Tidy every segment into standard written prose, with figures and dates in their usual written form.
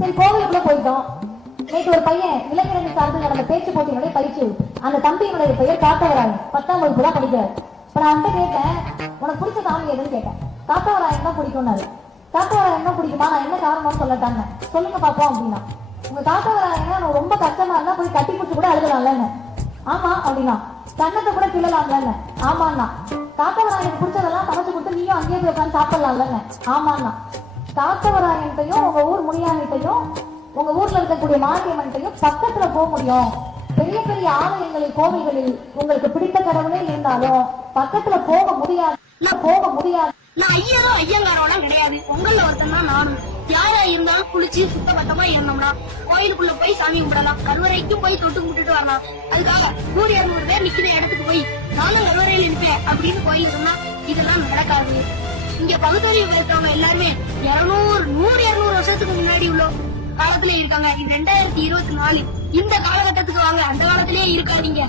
சரி கோவிலுக்குள்ள போயிட்டோம். நேற்று ஒரு பையன் இளைஞரணி சார்பில் நடந்த பேச்சு போட்டியினுடைய பயிற்சி. அந்த தம்பியினுடைய பெயர் காத்தவராயன், 10ஆம் வகுப்பு தான் படிக்கிறார். இப்ப நான் வந்து கேட்டேன், உனக்கு பிடிச்ச சாமி எதுன்னு கேட்டேன். காத்தவராயன் தான் பிடிக்கும்னாரு. காத்தவராயன் தான் பிடிக்குமா, நான் என்ன காரணம்னு சொல்லட்டாங்க. சொல்லுங்க பாப்போம் அப்படின்னா. உங்க காத்தவராயன் ரொம்ப கஷ்டமா இருந்தா போய் கட்டி பிடிச்சு கூட அழுகலாம்லன்னு. ஆமா அப்படின்னா. கண்ணத்தை கூட கிள்ளலாம்லன்னு. ஆமாண்ணா. காத்தவராயனுக்கு பிடிச்சதெல்லாம் சமைச்சு கொடுத்து நீயும் அங்கேயே போய் உட்காந்து சாப்பிடலாம்லன்னு. ஆமாண்ணா. காத்தவராயன்ட்டையும் உங்க ஊர் முனியானிட்டையும் உங்க ஊர்ல இருக்கக்கூடிய மாரியம்மன்ட்டையும் பக்கத்துல போக முடியும். பெரிய பெரிய ஆலயங்களில் கோவில்களில் உங்களுக்கு பிடித்த கடவுளே இருந்தாலும் பக்கத்துல போக முடியாது. நான் ஐயரும் ஐயங்காரோலாம் கிடையாது. உங்கள ஒருத்தன் தான் நானும். யாரா இருந்தாலும் குளிச்சு சுத்தபத்தமா இருந்தோம்னா கோயிலுக்குள்ள போய் சாமி கும்பிடலாம். கருவறைக்கும் போய் தொட்டு கும்பிட்டுட்டு வரலாம். அதுக்காக 100-200 பேர் நிக்கிற இடத்துக்கு போய் நானும் கருவறையில் இருப்பேன் அப்படின்னு கோயில் சொன்னா இதெல்லாம் நடக்காது. இங்க பகுத்தறிவு பேசுறவங்க எல்லாருமே 100-200 வருஷத்துக்கு முன்னாடி உள்ள காலத்திலே இருக்காங்க. இது 2024. இந்த காலகட்டத்துக்கு வாங்க. அந்த காலத்திலேயே இருக்காதீங்க.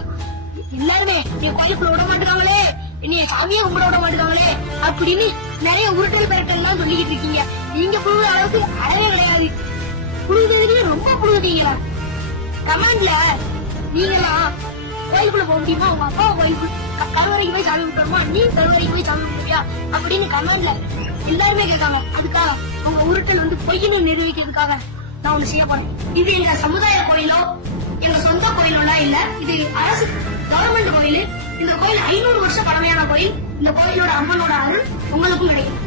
எல்லாருமே என் கோயிலுக்குள்ள விட மாட்டாங்களே, என்னைய சாமியை கும்பிட விட மாட்டாங்களே அப்படின்னு நிறைய உருட்டல் பெருட்டல் எல்லாம் சொல்லிக்கிட்டு இருக்கீங்க. நீங்க புழுகிற அளவுக்கு அறவே கிடையாது. புழுகிறதுக்கு ரொம்ப புழுகுறீங்களா? கமெண்ட்ல நீங்களாம் கோயிலுக்குள்ள போக முடியுமா, உங்க அப்பா கோயிலுக்கு கருவறைக்கு போய் சாமி கும்பிடுமா, நீ கருவறைக்கு போய் சாமி கும்பிடுவியா அப்படின்னு கமெண்ட்ல எல்லாருமே கேட்காங்க. அதுக்காக உங்க உருட்டல் வந்து பொய்யினை நிர்வகிக்கிறதுக்காக நான் ஒண்ணு செய்ய போறேன். இது எங்க சமுதாய கோயிலோ எங்க சொந்த கோயிலோலாம் இல்ல. இது அரசு கவர்மெண்ட் கோயில். இந்த கோயில் 500 வருஷம் பழமையான கோயில். இந்த கோயிலோட அம்மனோட அருள் உங்களுக்கும் கிடைக்கும்.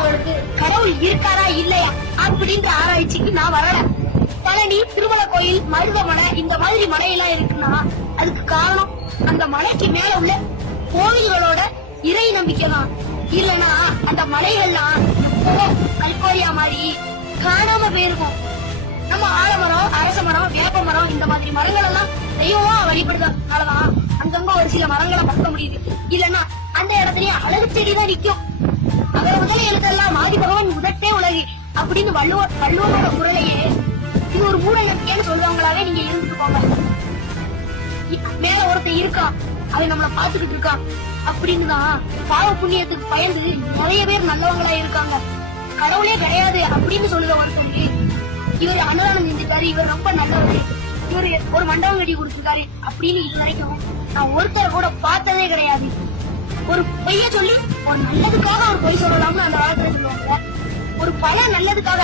உங்களுக்கு கடவுள் இருக்காரா இல்லையா அப்படின்ற ஆராய்ச்சிக்கு நான் வரல. பழனி, திருமலை கோயில், மருதமலை இந்த மாதிரி மலையெல்லாம் இருக்குன்னா அதுக்கு காரணம் அந்த மலைக்கு மேல உள்ள கோவில்களோட இறை நம்பிக்கை தான். இல்லைன்னா அந்த மலைகள்லாம் கல்கோரியா மாதிரி காணாம போயிருக்கும். நம்ம ஆலமரம், அரச மரம், வேப்ப மரம் இந்த மாதிரி மரங்கள் எல்லாம் தெய்வமா வழிபடுறதுனாலதான் அங்கங்க ஒரு சில மரங்களை பார்க்க முடியுது. இல்லைன்னா அந்த இடத்துலயே அழகு செடிதான் நிக்கும். அவரை முதல் எழுத்தெல்லாம் ஆதி பகவான் முதற்றே உலகு அப்படின்னு வள்ளுவரோட குரலையே இது ஒரு மூட நம்பிக்கைன்னு சொல்லுவாங்களாவே நீங்க இருந்துட்டு போங்க. மேல ஒருத்தன் இருக்கான், அவன் நம்மளை பாத்துக்கிட்டு இருக்கான் அப்படின்னு தான் பாவ புண்ணியத்துக்கு பயந்து நிறைய பேர் நல்லவங்களா இருக்காங்க. கடவுளே கிடையாது அப்படின்னு சொல்லுற ஒருத்தவங்க இவர் அன்னதானம் செஞ்சிருக்காரு, இவர் ரொம்ப நல்லவர், இவர் ஒரு மண்டபம் கட்டி கொடுத்திருக்காரு அப்படின்னு இது வரைக்கும் நான் ஒருத்தரை கூட பார்த்ததே கிடையாது. ஒரு பொய்ய சொல்லி ஒரு நல்லதுக்காக ஒரு பொய் சொல்லலாம்னு அந்த காலத்துல சொல்லுவாங்க. ஒரு பல நல்லதுக்காக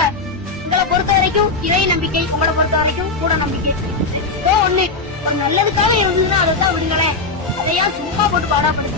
உங்களை பொறுத்த வரைக்கும் இறை நம்பிக்கை, உங்களை பொறுத்த வரைக்கும் கூட நம்பிக்கை ஒண்ணு. ஒரு நல்லதுக்காக இருந்ததுன்னா அதை தான் விடுங்களேன். அதையா சும்மா போட்டு பாடா பண்ணுங்க.